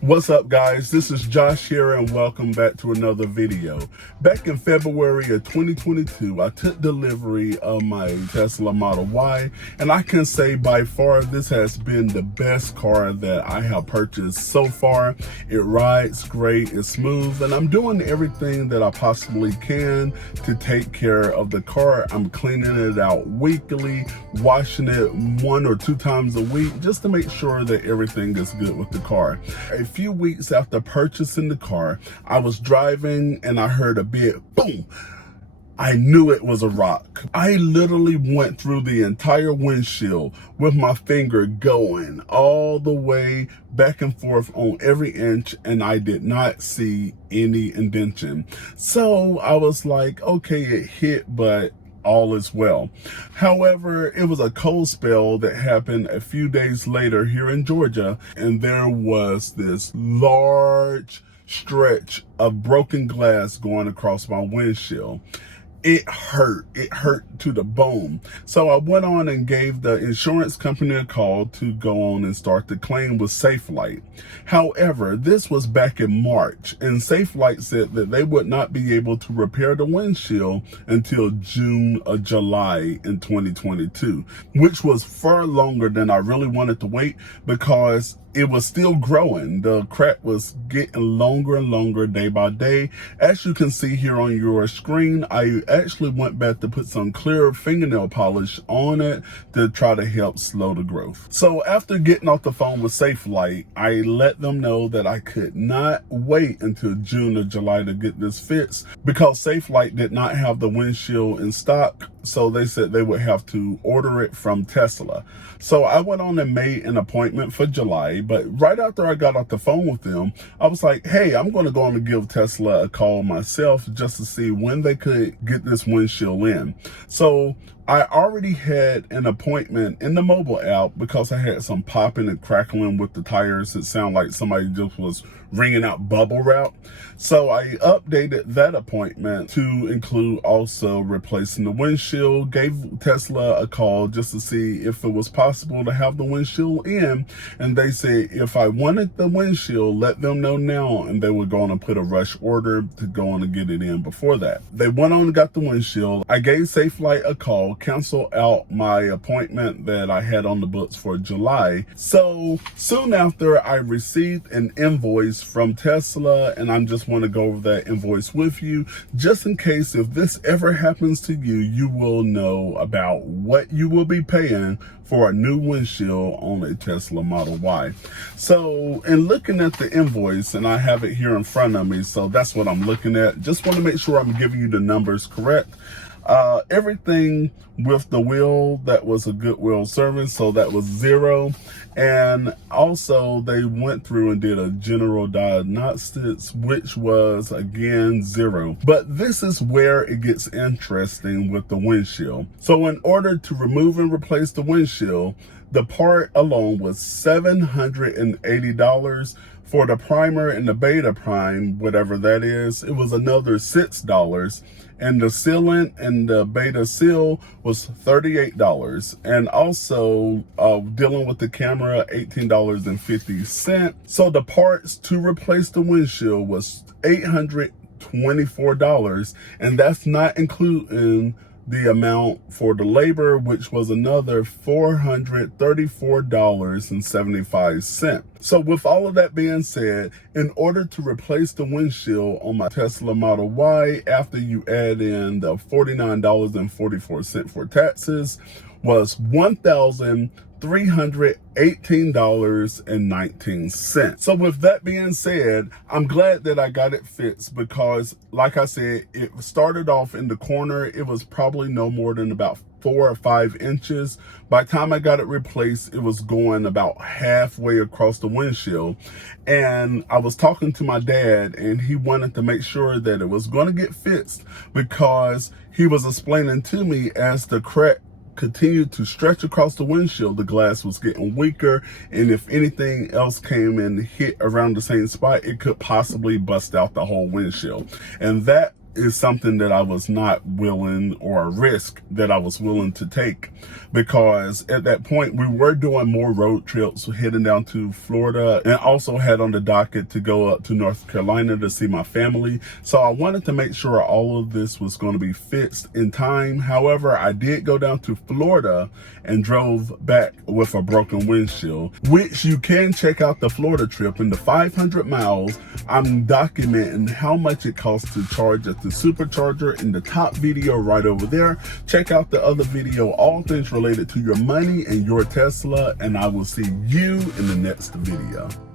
What's up, guys? This is Josh here and welcome back to another video. Back in February of 2022, I took delivery of my Tesla Model Y, and I can say by far this has been the best car that I have purchased so far. It rides great, it's smooth, and I'm doing everything that I possibly can to take care of the car. I'm cleaning it out weekly, washing it 1 or 2 times a week just to make sure that everything is good with the car. A few weeks after purchasing the car, I was driving and I heard a big boom. I knew it was a rock. I literally went through the entire windshield with my finger going all the way back and forth on every inch, and I did not see any indentation. So I was like, okay, it hit, but all is well. However, it was a cold spell that happened a few days later here in Georgia, and there was this large stretch of broken glass going across my windshield. It hurt to the bone. So I went on and gave the insurance company a call to go on and start the claim with Safelite. However, this was back in March, and Safelite said that they would not be able to repair the windshield until June or July in 2022, which was far longer than I really wanted to wait because it was still growing. The crack was getting longer and longer day by day. As you can see here on your screen, I actually went back to put some clear fingernail polish on it to try to help slow the growth. So after getting off the phone with Safelite, I let them know that I could not wait until June or July to get this fixed because Safelite did not have the windshield in stock. So they said they would have to order it from Tesla. So I went on and made an appointment for July, but right after I got off the phone with them, I was like, hey, I'm going to go on and give Tesla a call myself just to see when they could get this windshield in. So I already had an appointment in the mobile app because I had some popping and crackling with the tires. It sounded like somebody just was wringing out bubble wrap. So I updated that appointment to include also replacing the windshield, gave Tesla a call just to see if it was possible to have the windshield in. And they said if I wanted the windshield, let them know now, and they were going to put a rush order to go on and get it in before that. They went on and got the windshield. I gave Safelite a call, canceled out my appointment that I had on the books for July. So soon after, I received an invoice from Tesla, and I just want to go over that invoice with you just in case if this ever happens to you, you will know about what you will be paying for a new windshield on a Tesla Model Y. So in looking at the invoice, and I have it here in front of me, so that's what I'm looking at. Just want to make sure I'm giving you the numbers correct. Everything with the wheel, that was a Goodwill service, so that was 0. And also they went through and did a general diagnostics, which was again 0. But this is where it gets interesting with the windshield. So in order to remove and replace the windshield, the part alone was $780. For the primer and the beta prime, whatever that is, it was another $6. And the sealant and the beta seal was $38. And also dealing with the camera, $18.50. So the parts to replace the windshield was $824. And that's not including the amount for the labor, which was another $434.75. So with all of that being said, in order to replace the windshield on my Tesla Model Y, after you add in the $49.44 for taxes, was $1,318.19. So with that being said, I'm glad that I got it fixed because, like I said, it started off in the corner. It was probably no more than about 4 or 5 inches. By the time I got it replaced, it was going about halfway across the windshield. And I was talking to my dad, and he wanted to make sure that it was going to get fixed because he was explaining to me as the crack continued to stretch across the windshield, the glass was getting weaker, and if anything else came and hit around the same spot, it could possibly bust out the whole windshield. And that is something that I was not willing, or a risk that I was willing to take, because at that point we were doing more road trips, heading down to Florida, and also had on the docket to go up to North Carolina to see my family. So I wanted to make sure all of this was going to be fixed in time. However, I did go down to Florida and drove back with a broken windshield, which you can check out the Florida trip. In the 500 miles, I'm documenting how much it costs to charge at the supercharger in the top video right over there. Check out the other video, all things related to your money and your Tesla, and I will see you in the next video.